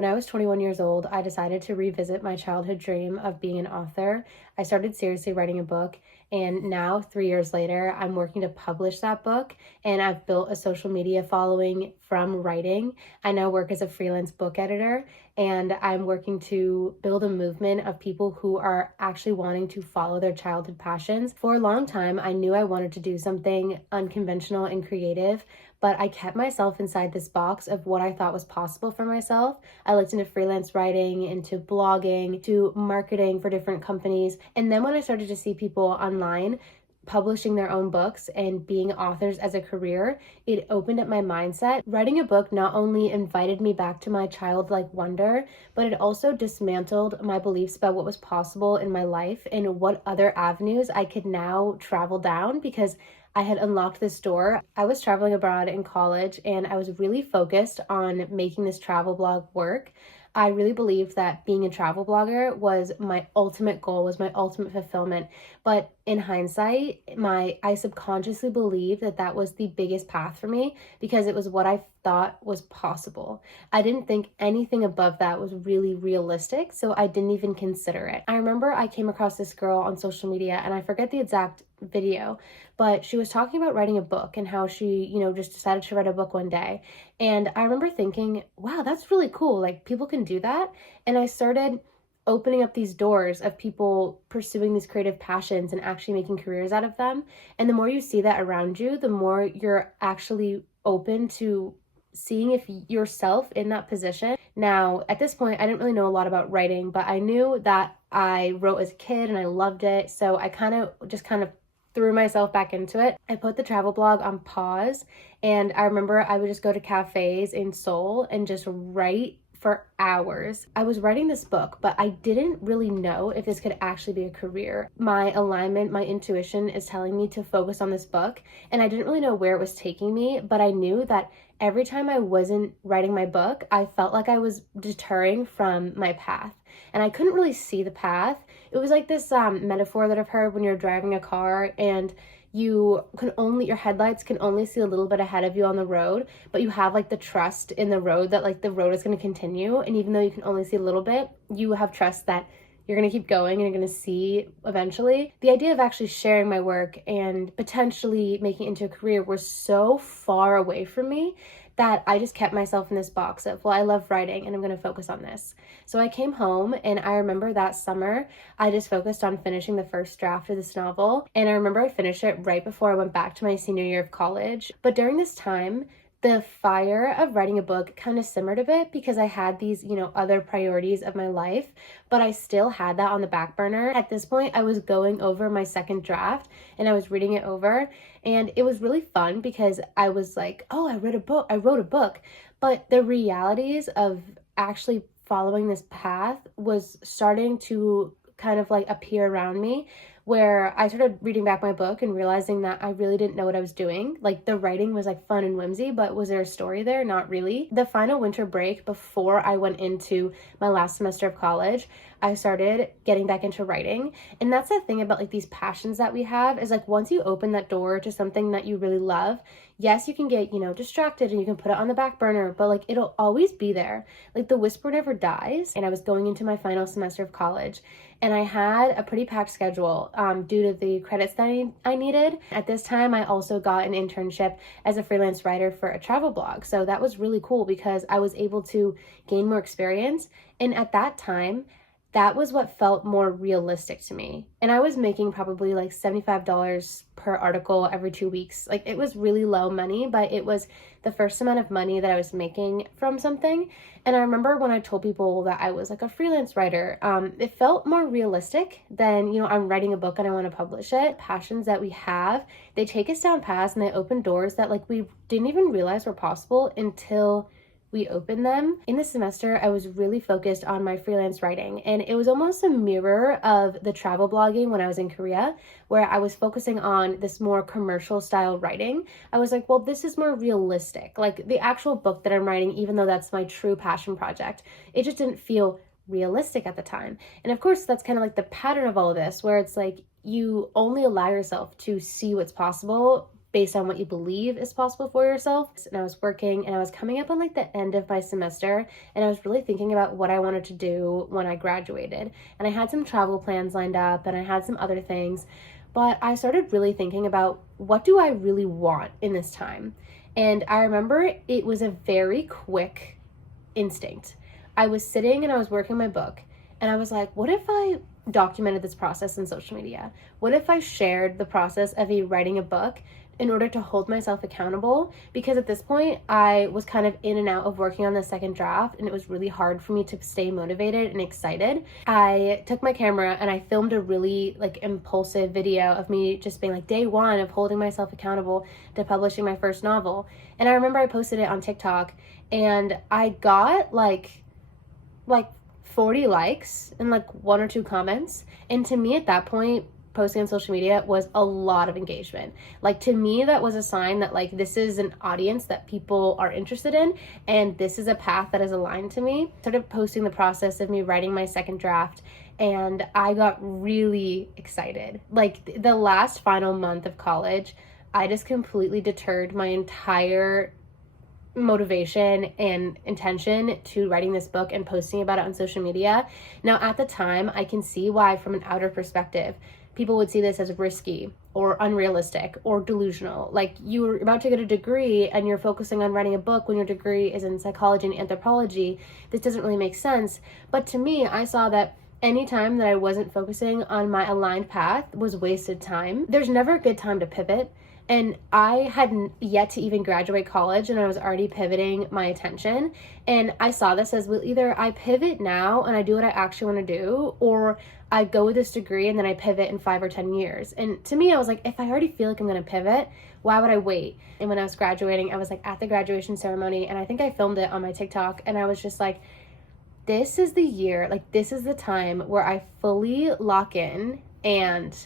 When I was 21 years old, I decided to revisit my childhood dream of being an author. I started seriously writing a book, and now 3 years later, I'm working to publish that book, and I've built a social media following from writing. I now work as a freelance book editor, and I'm working to build a movement of people who are actually wanting to follow their childhood passions. For a long time, I knew I wanted to do something unconventional and creative, but I kept myself inside this box of what I thought was possible for myself. I looked into freelance writing, into blogging, to marketing for different companies. And then when I started to see people online publishing their own books and being authors as a career, it opened up my mindset. Writing a book not only invited me back to my childlike wonder, but it also dismantled my beliefs about what was possible in my life and what other avenues I could now travel down, because I had unlocked this door. I was traveling abroad in college and I was really focused on making this travel blog work. I really believed that being a travel blogger was my ultimate goal, was my ultimate fulfillment. But in hindsight, I subconsciously believed that that was the biggest path for me because it was what I thought was possible. I didn't think anything above that was really realistic, so I didn't even consider it. I remember I came across this girl on social media, and I forget the exact video, but she was talking about writing a book and how she, just decided to write a book one day. And I remember thinking, wow, that's really cool. Like, people can do that. And I started opening up these doors of people pursuing these creative passions and actually making careers out of them. And the more you see that around you, the more you're actually open to seeing if yourself in that position. Now, at this point, I didn't really know a lot about writing, but I knew that I wrote as a kid and I loved it. So I kind of threw myself back into it. I put the travel blog on pause, and I remember I would just go to cafes in Seoul and just write for hours. I was writing this book, but I didn't really know if this could actually be a career. My alignment, my intuition is telling me to focus on this book, and I didn't really know where it was taking me, but I knew that every time I wasn't writing my book, I felt like I was deterring from my path, and I couldn't really see the path. It was like this metaphor that I've heard when you're driving a car and your headlights can only see a little bit ahead of you on the road, but you have like the trust in the road that like the road is going to continue. And even though you can only see a little bit, you have trust that you're going to keep going and you're going to see eventually. The idea of actually sharing my work and potentially making it into a career was so far away from me that I just kept myself in this box of, well, I love writing and I'm going to focus on this. So I came home, and I remember that summer, I just focused on finishing the first draft of this novel. And I remember I finished it right before I went back to my senior year of college. But during this time, the fire of writing a book kind of simmered a bit because I had these, other priorities of my life, but I still had that on the back burner. At this point, I was going over my second draft and I was reading it over, and it was really fun because I was like, oh, I wrote a book. But the realities of actually following this path was starting to kind of like appear around me, where I started reading back my book and realizing that I really didn't know what I was doing. Like, the writing was like fun and whimsy, but was there a story there? Not really. The final winter break before I went into my last semester of college, I started getting back into writing. And that's the thing about like these passions that we have, is like once you open that door to something that you really love, yes, you can get, distracted and you can put it on the back burner, but like it'll always be there. Like, the whisper never dies. And I was going into my final semester of college, and I had a pretty packed schedule due to the credits that I needed. At this time, I also got an internship as a freelance writer for a travel blog. So that was really cool because I was able to gain more experience. And at that time, that was what felt more realistic to me. And I was making probably like $75 per article every 2 weeks. Like, it was really low money, but it was the first amount of money that I was making from something. And I remember when I told people that I was like a freelance writer, it felt more realistic than, I'm writing a book and I want to publish it. Passions that we have, they take us down paths and they open doors that like we didn't even realize were possible until we opened them. In this semester, I was really focused on my freelance writing, and it was almost a mirror of the travel blogging when I was in Korea, where I was focusing on this more commercial style writing. I was like, well, this is more realistic. Like, the actual book that I'm writing, even though that's my true passion project, it just didn't feel realistic at the time. And of course, that's kind of like the pattern of all of this, where it's like you only allow yourself to see what's possible based on what you believe is possible for yourself. And I was working and I was coming up on like the end of my semester, and I was really thinking about what I wanted to do when I graduated. And I had some travel plans lined up and I had some other things, but I started really thinking about what do I really want in this time? And I remember it was a very quick instinct. I was sitting and I was working my book, and I was like, what if I documented this process in social media? What if I shared the process of me writing a book in order to hold myself accountable? Because at this point, I was kind of in and out of working on the second draft, and it was really hard for me to stay motivated and excited. I took my camera and I filmed a really like impulsive video of me just being like day one of holding myself accountable to publishing my first novel. And I remember I posted it on TikTok, and I got like 40 likes and like 1 or 2 comments. And to me at that point, posting on social media was a lot of engagement. Like, to me, that was a sign that like this is an audience that people are interested in, and this is a path that is aligned to me. I started posting the process of me writing my second draft, and I got really excited. Like, the last final month of college, I just completely deterred my entire motivation and intention to writing this book and posting about it on social media. Now, at the time, I can see why, from an outer perspective, people would see this as risky or unrealistic or delusional. Like, you're about to get a degree and you're focusing on writing a book when your degree is in psychology and anthropology. This doesn't really make sense. But to me, I saw that any time that I wasn't focusing on my aligned path was wasted time. There's never a good time to pivot. And I hadn't yet to even graduate college, and I was already pivoting my attention. And I saw this as, well, either I pivot now and I do what I actually want to do, or I go with this degree and then I pivot in 5 or 10 years. And to me, I was like, if I already feel like I'm going to pivot, why would I wait? And when I was graduating, I was like at the graduation ceremony, and I think I filmed it on my TikTok, and I was just like, this is the year, like this is the time where I fully lock in and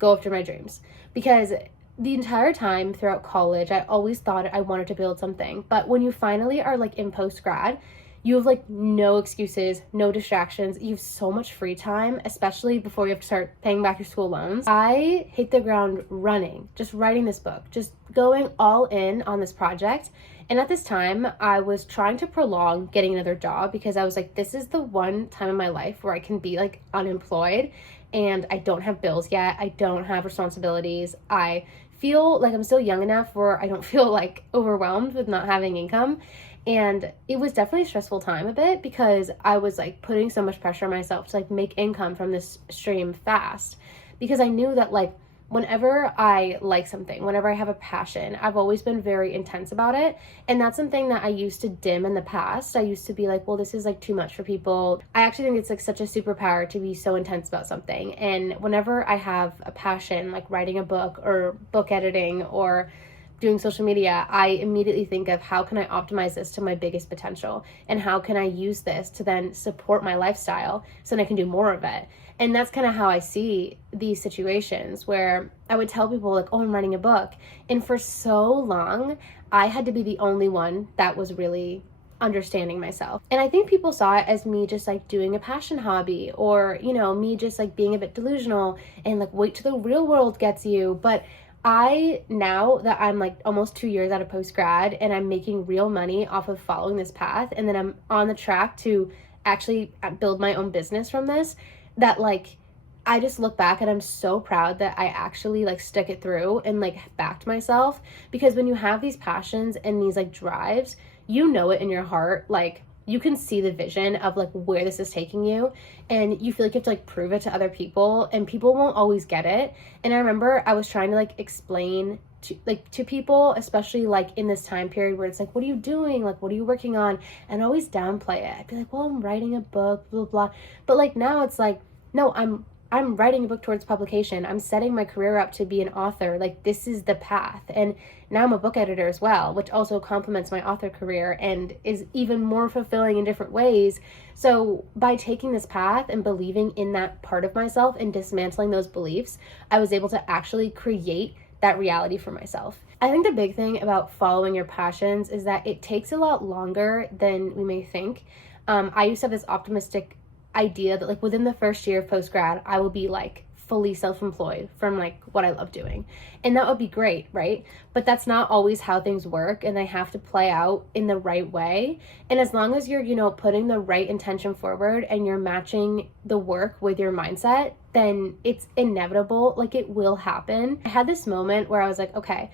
go after my dreams. Because the entire time throughout college, I always thought I wanted to build something. But when you finally are like in post-grad, you have like no excuses, no distractions. You have so much free time, especially before you have to start paying back your school loans. I hit the ground running, just writing this book, just going all in on this project. And at this time, I was trying to prolong getting another job, because I was like, this is the one time in my life where I can be like unemployed and I don't have bills yet. I don't have responsibilities. I feel like I'm still young enough where I don't feel like overwhelmed with not having income. And it was definitely a stressful time a bit, because I was like putting so much pressure on myself to like make income from this stream fast, because I knew that like whenever I like something, whenever I have a passion, I've always been very intense about it. And that's something that I used to dim in the past. I used to be like, well, this is like too much for people. I actually think it's like such a superpower to be so intense about something. And whenever I have a passion, like writing a book or book editing or doing social media, I immediately think of how can I optimize this to my biggest potential, and how can I use this to then support my lifestyle so that I can do more of it. And that's kind of how I see these situations, where I would tell people like, oh, I'm writing a book. And for so long, I had to be the only one that was really understanding myself. And I think people saw it as me just like doing a passion hobby, or, you know, me just like being a bit delusional and like wait till the real world gets you. But now that I'm like almost 2 years out of post-grad and I'm making real money off of following this path, and then I'm on the track to actually build my own business from this, that like I just look back and I'm so proud that I actually like stuck it through and like backed myself. Because when you have these passions and these like drives, you know it in your heart, like you can see the vision of like where this is taking you, and you feel like you have to like prove it to other people, and people won't always get it. And I remember I was trying to like explain to people, especially like in this time period where it's like, what are you doing? Like, what are you working on? And I always downplay it. I'd be like, well, I'm writing a book, blah, blah. But like now it's like, no, I'm writing a book towards publication. I'm setting my career up to be an author. Like, this is the path. And now I'm a book editor as well, which also complements my author career and is even more fulfilling in different ways. So by taking this path and believing in that part of myself and dismantling those beliefs, I was able to actually create that reality for myself. I think the big thing about following your passions is that it takes a lot longer than we may think. I used to have this optimistic idea that like within the first year of post-grad, I will be like fully self-employed from like what I love doing. And that would be great, right? But that's not always how things work, and they have to play out in the right way. And as long as you're, putting the right intention forward and you're matching the work with your mindset, then it's inevitable. Like, it will happen. I had this moment where I was like, okay,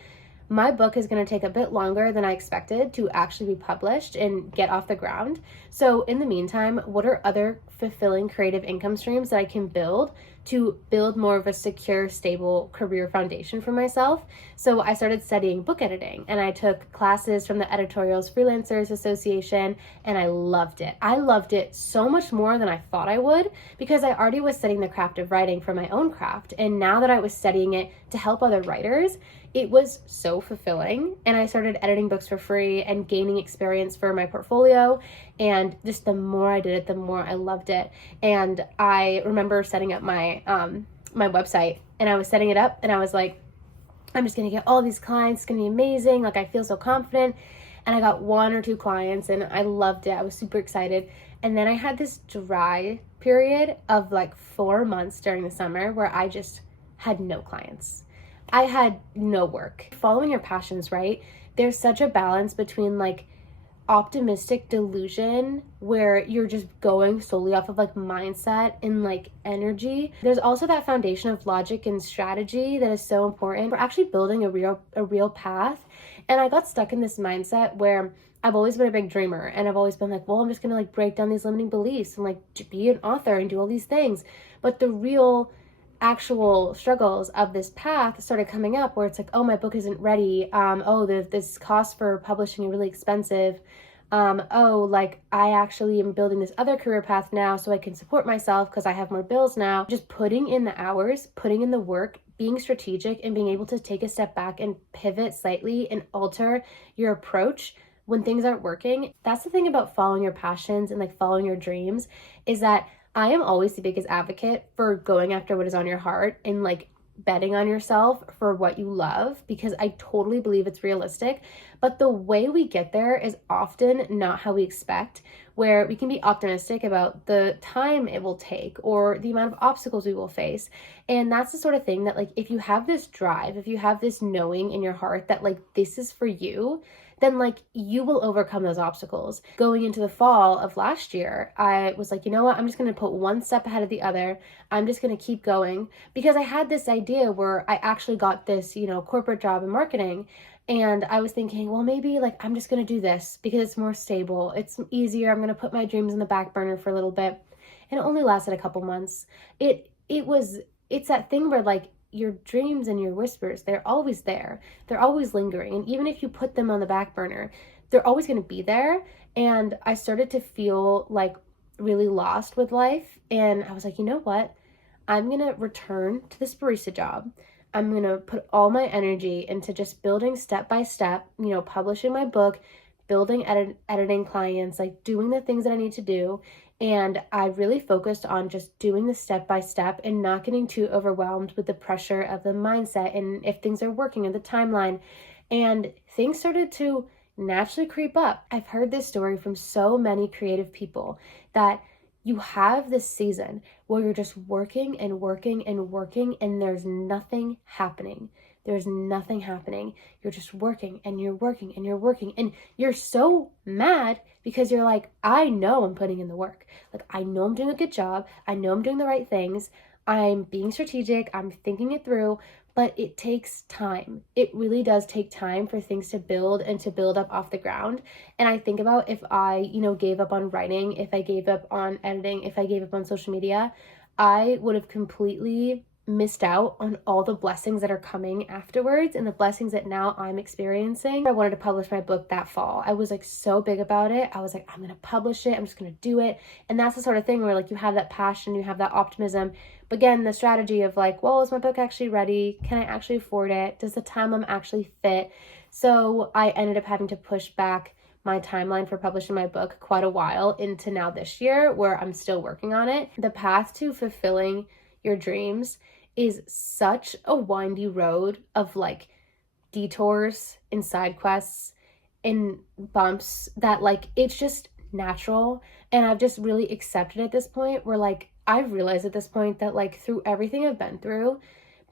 my book is going to take a bit longer than I expected to actually be published and get off the ground. So in the meantime, what are other fulfilling creative income streams that I can build to build more of a secure, stable career foundation for myself? So I started studying book editing, and I took classes from the Editorials Freelancers Association, and I loved it. I loved it so much more than I thought I would, because I already was studying the craft of writing for my own craft. And now that I was studying it to help other writers, it was so fulfilling. And I started editing books for free and gaining experience for my portfolio. And just the more I did it, the more I loved it. And I remember setting up my website, and I was setting it up, and I was like, I'm just gonna get all these clients. It's gonna be amazing. Like, I feel so confident. And I got 1 or 2 clients, and I loved it. I was super excited. And then I had this dry period of like 4 months during the summer where I just had no clients. I had no work. Following your passions, right? There's such a balance between like optimistic delusion where you're just going solely off of like mindset and like energy. There's also that foundation of logic and strategy that is so important for actually building a real path. And I got stuck in this mindset where I've always been a big dreamer, and I've always been like, well, I'm just gonna like break down these limiting beliefs and like be an author and do all these things. But the real actual struggles of this path started coming up, where it's like, oh, my book isn't ready. This cost for publishing are really expensive. Like, I actually am building this other career path now so I can support myself because I have more bills now. Just putting in the hours, putting in the work, being strategic, and being able to take a step back and pivot slightly and alter your approach when things aren't working. That's the thing about following your passions and like following your dreams, is that I am always the biggest advocate for going after what is on your heart and like betting on yourself for what you love, because I totally believe it's realistic. But the way we get there is often not how we expect, where we can be optimistic about the time it will take or the amount of obstacles we will face. And that's the sort of thing that, like, if you have this drive, if you have this knowing in your heart that like this is for you, then like you will overcome those obstacles. Going into the fall of last year, I was like, you know what, I'm just going to put one step ahead of the other. I'm just going to keep going, because I had this idea where I actually got this, corporate job in marketing. And I was thinking, well, maybe like I'm just going to do this because it's more stable. It's easier. I'm going to put my dreams in the back burner for a little bit. And it only lasted a couple months. It's that thing where like your dreams and your whispers, they're always there. They're always lingering. And even if you put them on the back burner, they're always going to be there. And I started to feel like really lost with life. And I was like, you know what? I'm going to return to this barista job. I'm going to put all my energy into just building step by step, publishing my book, building editing clients, like doing the things that I need to do. And I really focused on just doing the step by step and not getting too overwhelmed with the pressure of the mindset and if things are working in the timeline. And things started to naturally creep up. I've heard this story from so many creative people that you have this season where you're just working and working and working, and there's nothing happening. There's nothing happening. You're just working and you're working and you're working, and you're so mad because you're like, I know I'm putting in the work. Like, I know I'm doing a good job. I know I'm doing the right things. I'm being strategic. I'm thinking it through, but it takes time. It really does take time for things to build and to build up off the ground. And I think about if I, gave up on writing, if I gave up on editing, if I gave up on social media, I would have completely missed out on all the blessings that are coming afterwards and the blessings that now I'm experiencing. I wanted to publish my book that fall. I was like so big about it. I was like, I'm going to publish it. I'm just going to do it. And that's the sort of thing where like you have that passion, you have that optimism. But again, the strategy of like, well, is my book actually ready? Can I actually afford it? Does the timeline actually fit? So I ended up having to push back my timeline for publishing my book quite a while into now this year, where I'm still working on it. The path to fulfilling your dreams is such a windy road of like detours and side quests and bumps that like it's just natural. And I've just really accepted at this point where like I've realized at this point that like through everything I've been through,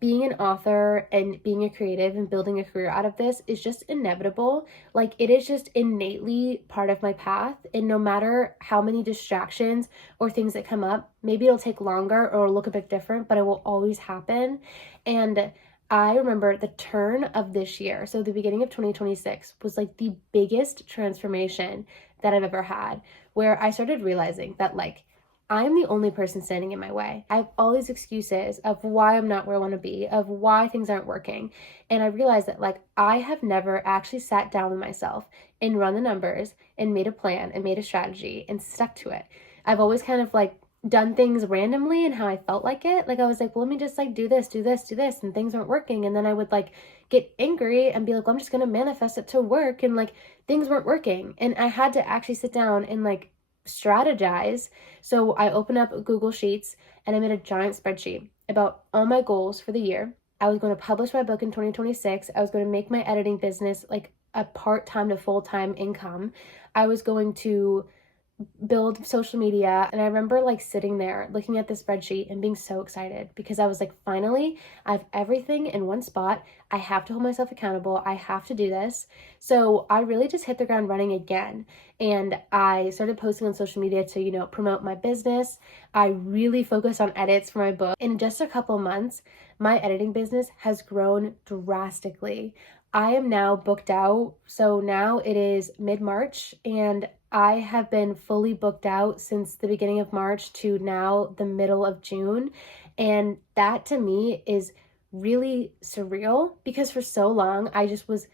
being an author and being a creative and building a career out of this is just inevitable. Like it is just innately part of my path. And no matter how many distractions or things that come up, maybe it'll take longer or look a bit different, but it will always happen. And I remember the turn of this year, so the beginning of 2026 was like the biggest transformation that I've ever had, where I started realizing that like I'm the only person standing in my way. I have all these excuses of why I'm not where I want to be, of why things aren't working. And I realized that like I have never actually sat down with myself and run the numbers and made a plan and made a strategy and stuck to it. I've always kind of like done things randomly and how I felt like it. Like I was like, well, let me just like do this, do this, do this, and things weren't working. And then I would like get angry and be like, well, I'm just gonna manifest it to work, and like things weren't working. And I had to actually sit down and like strategize. So I opened up Google Sheets and I made a giant spreadsheet about all my goals for the year. I was going to publish my book in 2026. I was going to make my editing business like a part-time to full-time income. I was going to build social media. And I remember like sitting there looking at the spreadsheet and being so excited because I was like, finally, I have everything in one spot. I have to hold myself accountable. I have to do this. So I really just hit the ground running again. And I started posting on social media to, promote my business. I really focused on edits for my book. In just a couple months, my editing business has grown drastically. I am now booked out. So now it is mid-March and I have been fully booked out since the beginning of March to now the middle of June. And that to me is really surreal because for so long I just was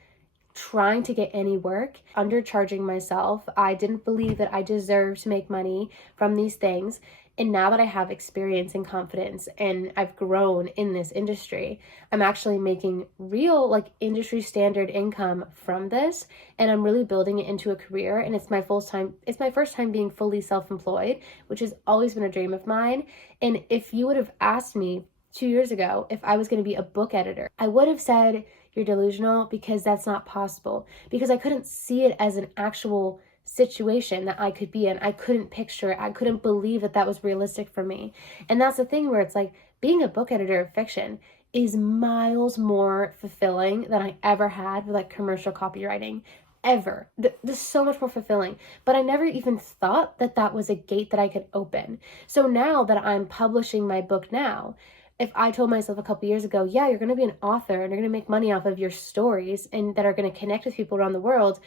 trying to get any work, undercharging myself. I didn't believe that I deserved to make money from these things. And now that I have experience and confidence and I've grown in this industry, I'm actually making real like industry standard income from this. And I'm really building it into a career. And it's my first time being fully self-employed, which has always been a dream of mine. And if you would have asked me 2 years ago if I was going to be a book editor, I would have said, you're delusional, because that's not possible, because I couldn't see it as an actual situation that I could be in. I couldn't picture it. I couldn't believe that that was realistic for me. And that's the thing where it's like being a book editor of fiction is miles more fulfilling than I ever had with like commercial copywriting. Ever. This is so much more fulfilling. But I never even thought that that was a gate that I could open. So now that I'm publishing my book now, if I told myself a couple years ago, yeah, you're going to be an author and you're going to make money off of your stories and that are going to connect with people around the world,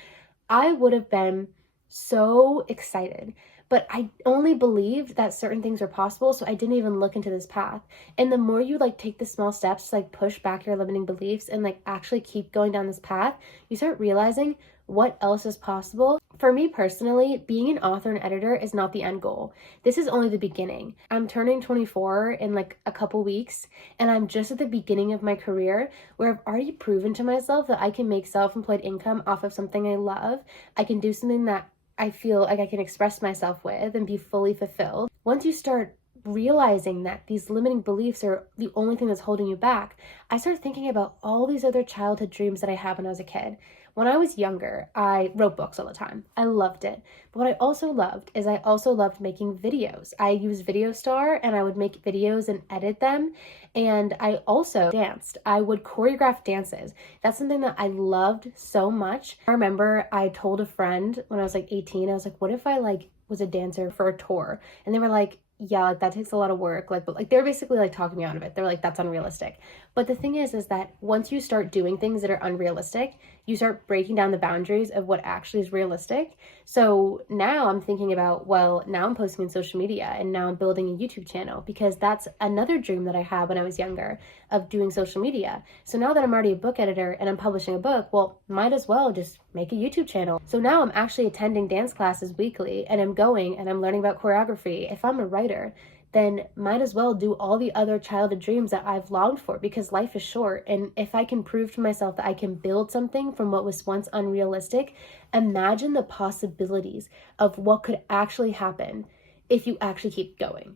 I would have been so excited. But I only believed that certain things were possible, so I didn't even look into this path. And the more you like take the small steps to like push back your limiting beliefs and like actually keep going down this path, you start realizing what else is possible. For me personally, being an author and editor is not the end goal. This is only the beginning. I'm turning 24 in like a couple weeks, and I'm just at the beginning of my career where I've already proven to myself that I can make self-employed income off of something I love. I can do something that I feel like I can express myself with and be fully fulfilled. Once you start realizing that these limiting beliefs are the only thing that's holding you back, I started thinking about all these other childhood dreams that I had when I was a kid. When I was younger, I wrote books all the time. I loved it. But what I also loved is I also loved making videos. I used Video Star and I would make videos and edit them. And I also danced. I would choreograph dances. That's something that I loved so much. I remember I told a friend when I was like 18, I was like, what if I like was a dancer for a tour? And they were like, yeah, like that takes a lot of work. But they're basically like talking me out of it. They're like, that's unrealistic. But the thing is that once you start doing things that are unrealistic, you start breaking down the boundaries of what actually is realistic. So now I'm thinking about, well, now I'm posting on social media and now I'm building a YouTube channel because that's another dream that I had when I was younger of doing social media. So now that I'm already a book editor and I'm publishing a book, well, might as well just make a YouTube channel. So now I'm actually attending dance classes weekly and I'm going and I'm learning about choreography. If I'm a writer, then might as well do all the other childhood dreams that I've longed for because life is short. And if I can prove to myself that I can build something from what was once unrealistic, imagine the possibilities of what could actually happen if you actually keep going.